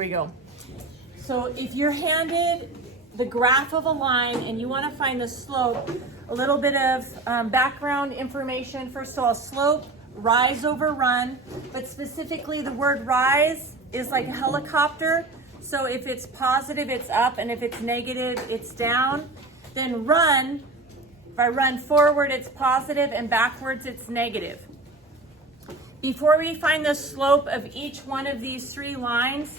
we go. So if you're handed the graph of a line and you want to find the slope, a little bit of background information. First of all, slope, rise over run, but specifically the word rise is like a helicopter. So if it's positive, it's up, and if it's negative, it's down. Then run, if I run forward, it's positive, and backwards, it's negative. Before we find the slope of each one of these three lines,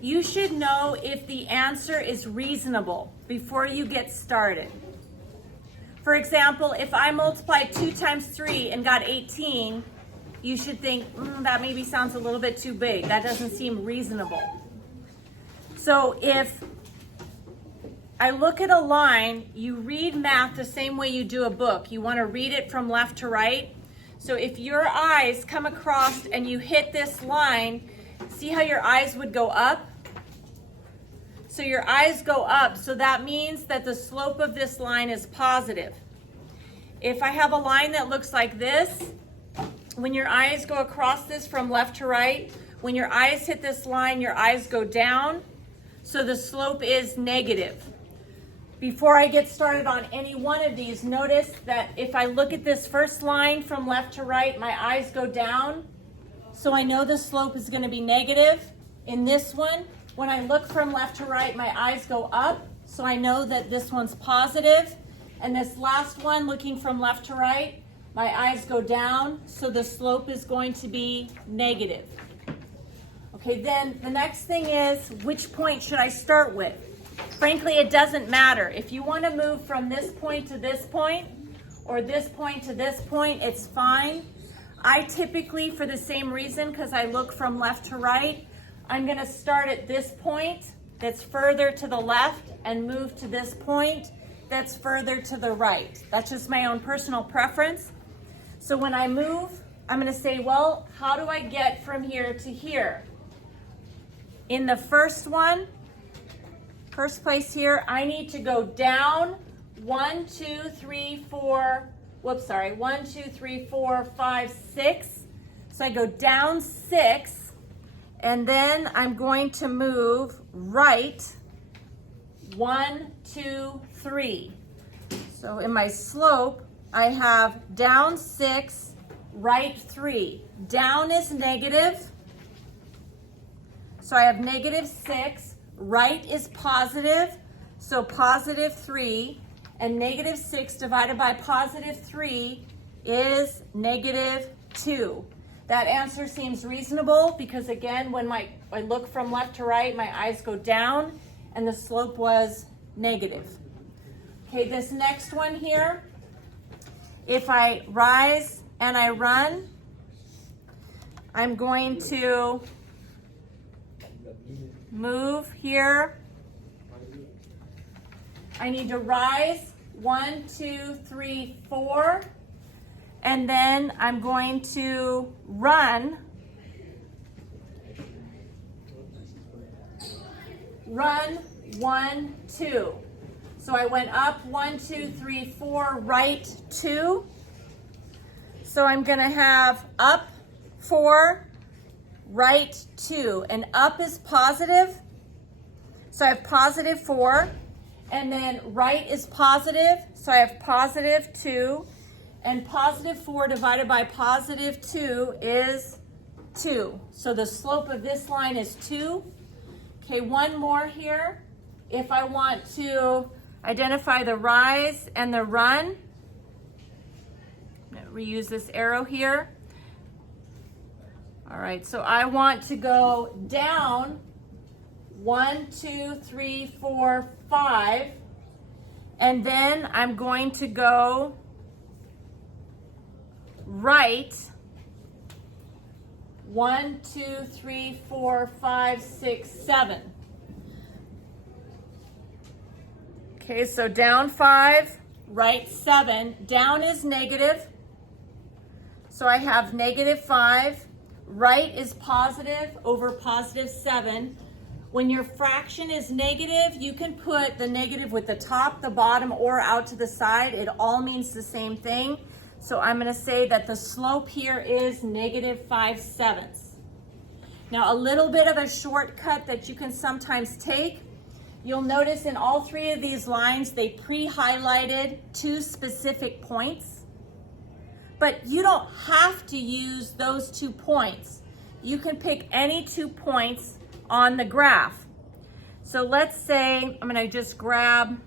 you should know if the answer is reasonable before you get started. For example, if I multiplied 2 times 3 and got 18, you should think, that maybe sounds a little bit too big. That doesn't seem reasonable. So if I look at a line, you read math the same way you do a book. You want to read it from left to right. So if your eyes come across and you hit this line, see how your eyes would go up? So your eyes go up, so that means that the slope of this line is positive. If I have a line that looks like this, when your eyes go across this from left to right, when your eyes hit this line, your eyes go down, so the slope is negative. Before I get started on any one of these, notice that if I look at this first line from left to right, my eyes go down, so I know the slope is going to be negative. In this one, when I look from left to right, my eyes go up, so I know that this one's positive. And this last one, looking from left to right, my eyes go down, so the slope is going to be negative. Okay, then the next thing is, which point should I start with? Frankly, it doesn't matter. If you want to move from this point to this point, or this point to this point, it's fine. I typically, for the same reason, because I look from left to right, I'm going to start at this point that's further to the left and move to this point that's further to the right. That's just my own personal preference. So when I move, I'm going to say, well, how do I get from here to here? In the first place here, I need to go down 1, 2, 3, 4, 5, 6. So I go down 6. And then I'm going to move right 1, 2, 3. So in my slope, I have down 6, right 3. Down is negative. So I have negative 6. Right is positive. So positive 3. And negative 6 divided by positive 3 is negative 2. That answer seems reasonable because, again, when I look from left to right, my eyes go down and the slope was negative. Okay, this next one here, if I rise and I run, I'm going to move here. I need to rise 1, 2, 3, 4. And then I'm going to run 1, 2. So I went up 1, 2, 3, 4, right 2. So I'm going to have up 4, right 2. And up is positive. So I have positive 4. And then right is positive. So I have positive 2. And positive 4 divided by positive 2 is 2. So the slope of this line is 2. Okay, one more here. If I want to identify the rise and the run, I'm going to reuse this arrow here. All right, so I want to go down 1, 2, 3, 4, 5. And then I'm going to go right 1, 2, 3, 4, 5, 6, 7. Okay, so down 5, right 7. Down is negative, so I have negative 5. Right is positive over positive 7. When your fraction is negative, you can put the negative with the top, the bottom, or out to the side. It all means the same thing. So I'm going to say that the slope here is negative 5/7. Now, a little bit of a shortcut that you can sometimes take, you'll notice in all three of these lines, they pre-highlighted 2 specific points, but you don't have to use those 2 points. You can pick any 2 points on the graph. So let's say I'm gonna just grab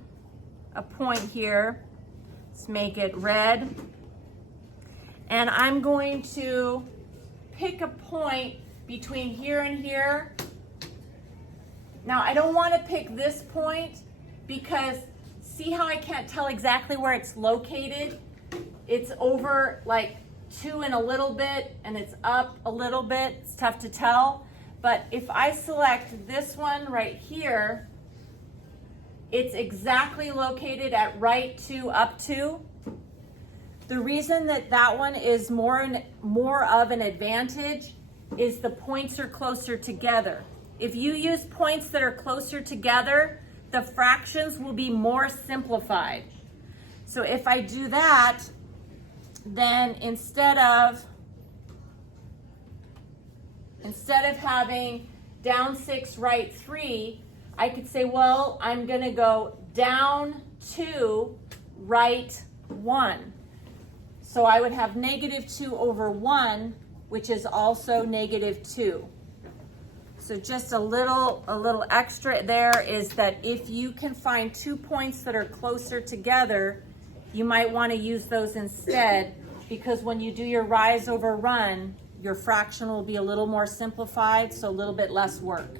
a point here. Let's make it red. And I'm going to pick a point between here and here. Now, I don't want to pick this point because see how I can't tell exactly where it's located? It's over like 2 and a little bit, and it's up a little bit. It's tough to tell. But if I select this one right here, it's exactly located at right 2, up 2. The reason that that one is more of an advantage is the points are closer together. If you use points that are closer together, the fractions will be more simplified. So if I do that, then instead of having down 6, right 3, I could say, well, I'm gonna go down 2, right 1. So I would have -2 over 1, which is also -2. So just a little extra there is that if you can find 2 points that are closer together, you might want to use those instead, because when you do your rise over run, your fraction will be a little more simplified, so a little bit less work.